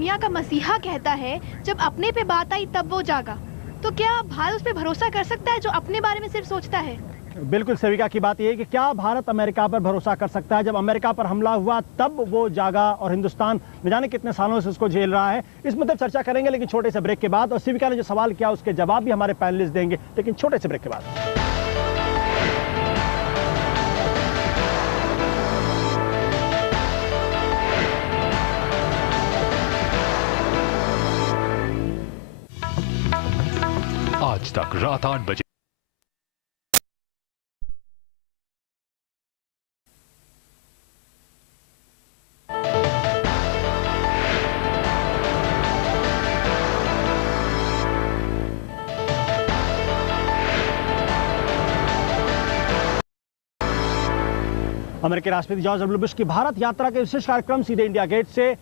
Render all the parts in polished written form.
दुनिया का मसीहा कहता है जब अपने पे बात आई तब वो जागा, तो क्या भारत उस पर भरोसा कर सकता है जो अपने बारे में सिर्फ सोचता है? बिल्कुल सेविका की बात यह है कि क्या भारत अमेरिका पर भरोसा कर सकता है? जब अमेरिका पर हमला हुआ तब वो जागा और हिंदुस्तान न जाने कितने सालों से उसको झेल रहा है। इस मुद्दे पर चर्चा करेंगे लेकिन छोटे से ब्रेक के बाद, और सेविका ने जो सवाल किया उसके जवाब भी हमारे पैनलिस्ट देंगे, लेकिन छोटे से ब्रेक के बाद। आज तक रात 8 बजे। अमेरिकी राष्ट्रपति जॉर्ज डब्ल्यू बुश की भारत यात्रा के विशेष कार्यक्रम सीधे इंडिया गेट से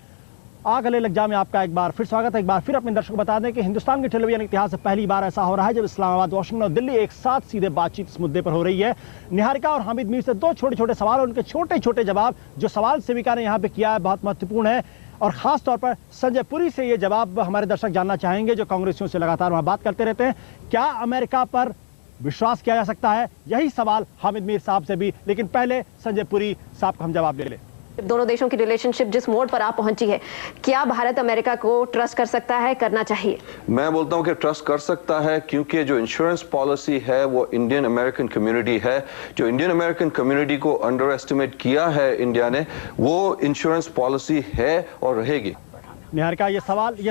आ गले लग जा में आपका एक बार फिर स्वागत है। एक बार फिर अपने दर्शकों को बता दें कि हिंदुस्तान के टेलीविजन इतिहास से पहली बार ऐसा हो रहा है जब इस्लामाबाद, वाशिंगटन और दिल्ली एक साथ सीधे बातचीत इस मुद्दे पर हो रही है। निहारिका और हामिद मीर से दो छोटे छोटे सवाल और उनके छोटे छोटे जवाब। जो सवाल सेविका ने यहाँ पे किया है बहुत महत्वपूर्ण है, और खास तौर पर संजय पुरी से ये जवाब हमारे दर्शक जानना चाहेंगे जो कांग्रेसियों से लगातार वहाँ बात करते रहते हैं। क्या अमेरिका पर विश्वास किया जा सकता है? यही सवाल हामिद मीर साहब से भी, लेकिन पहले संजय पुरी साहब का हम जवाब ले लें। दोनों देशों की रिलेशनशिप जिस मोड पर आप पहुंची है, क्या भारत अमेरिका को ट्रस्ट कर सकता है, करना चाहिए? मैं बोलता हूं कि ट्रस्ट कर सकता है, क्योंकि जो इंश्योरेंस पॉलिसी है वो इंडियन अमेरिकन कम्युनिटी है। जो इंडियन अमेरिकन कम्युनिटी को अंडर एस्टिमेट किया है इंडिया ने, वो इंश्योरेंस पॉलिसी है और रहेगी। निहारिका, ये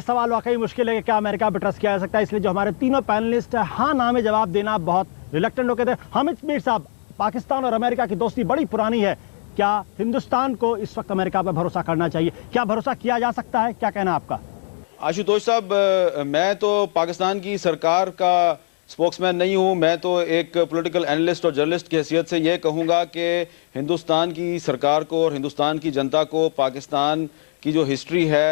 सवाल वाकई मुश्किल है कि क्या अमेरिका पर ट्रस्ट किया जा सकता है, इसलिए जो हमारे तीनों पैनलिस्ट हाँ ना में जवाब देना बहुत रिलक्टेंट हो गए थे। हामिद मीर साहब, पाकिस्तान और अमेरिका की दोस्ती बड़ी पुरानी है, क्या हिंदुस्तान को इस वक्त अमेरिका पर भरोसा करना चाहिए? क्या भरोसा किया जा सकता है? क्या कहना आपका? आशुतोष साहब, मैं तो पाकिस्तान की सरकार का स्पोक्समैन नहीं हूं। मैं तो एक पॉलिटिकल एनालिस्ट और जर्नलिस्ट की हैसियत से ये कहूंगा कि हिंदुस्तान की सरकार को और हिंदुस्तान की जनता को पाकिस्तान की जो हिस्ट्री है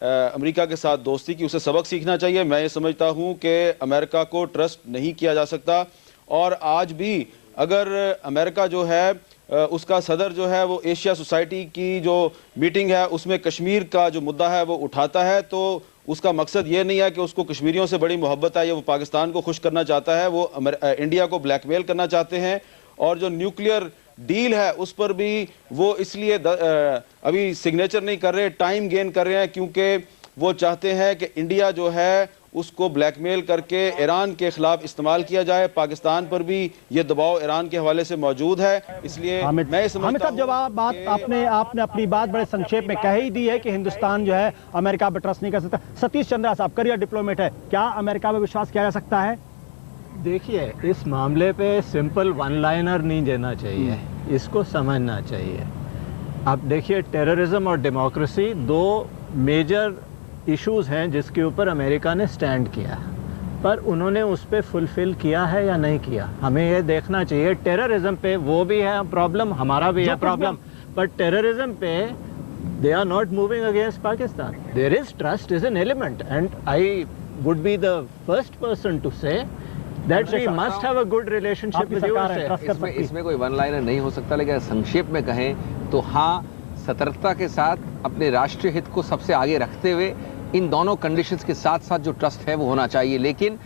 अमेरिका के साथ दोस्ती की, उसे सबक सीखना चाहिए। मैं ये समझता हूं कि अमेरिका को ट्रस्ट नहीं किया जा सकता, और आज भी अगर अमेरिका जो है उसका सदर जो है वो एशिया सोसाइटी की जो मीटिंग है उसमें कश्मीर का जो मुद्दा है वो उठाता है, तो उसका मकसद ये नहीं है कि उसको कश्मीरियों से बड़ी मोहब्बत है या वो पाकिस्तान को खुश करना चाहता है। वो इंडिया को ब्लैकमेल करना चाहते हैं, और जो न्यूक्लियर डील है उस पर भी वो इसलिए अभी सिग्नेचर नहीं कर रहे, टाइम गेन कर रहे हैं, क्योंकि वो चाहते हैं कि इंडिया जो है उसको ब्लैकमेल करके ईरान के खिलाफ इस्तेमाल किया जाए। पाकिस्तान पर भी ये दबाव ईरान के हवाले से मौजूद है, इसलिए मैं समझता हूं जवाब बात आपने अपनी बात बड़े संक्षेप में कह ही दी है कि हिंदुस्तान जो है अमेरिका पर ट्रस्ट नहीं कर सकता। सतीश चंद्रा साहब, करियर डिप्लोमेट है, क्या अमेरिका पर विश्वास किया जा सकता है? देखिए, इस मामले पे सिंपल वन लाइनर नहीं देना चाहिए, इसको समझना चाहिए। अब देखिए, टेररिज्म और डेमोक्रेसी दो मेजर इश्यूज हैं जिसके ऊपर अमेरिका ने स्टैंड किया, पर उन्होंने उस पर फुलफिल किया है या नहीं किया, हमें ये देखना चाहिए। टेररिज्म पे वो भी है प्रॉब्लम, हमारा भी है प्रॉब्लम, पर टेररिज्म पे they are not moving against Pakistan. There is trust is an element, and I would be the first person to say that we must have a good relationship with USA। इसमें कोई one liner नहीं हो सकता, लेकिन संक्षेप में कहें तो हाँ, सतर्कता के साथ अपने राष्ट्रीय हित को सबसे आगे रखते हुए इन दोनों कंडीशंस के साथ साथ जो ट्रस्ट है वो होना चाहिए। लेकिन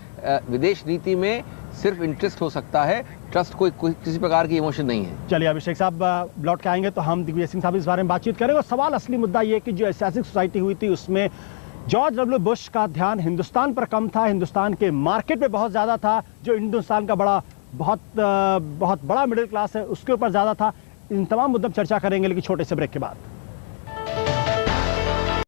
विदेश नीति में सिर्फ इंटरेस्ट हो सकता है, ट्रस्ट कोई किसी प्रकार की इमोशन नहीं है। चलिए अभिषेक साहब लौट के आएंगे तो हम दिग्विजय सिंह साहब इस बारे में बातचीत करेंगे। और सवाल असली मुद्दा ये कि जो ऐतिहासिक सोसाइटी हुई थी उसमें जॉर्ज डब्ल्यू बुश का ध्यान हिंदुस्तान पर कम था, हिंदुस्तान के मार्केट पे बहुत ज़्यादा था। जो हिंदुस्तान का बहुत बड़ा मिडिल क्लास है उसके ऊपर ज़्यादा था। इन तमाम मुद्दों पर चर्चा करेंगे लेकिन छोटे से ब्रेक के बाद।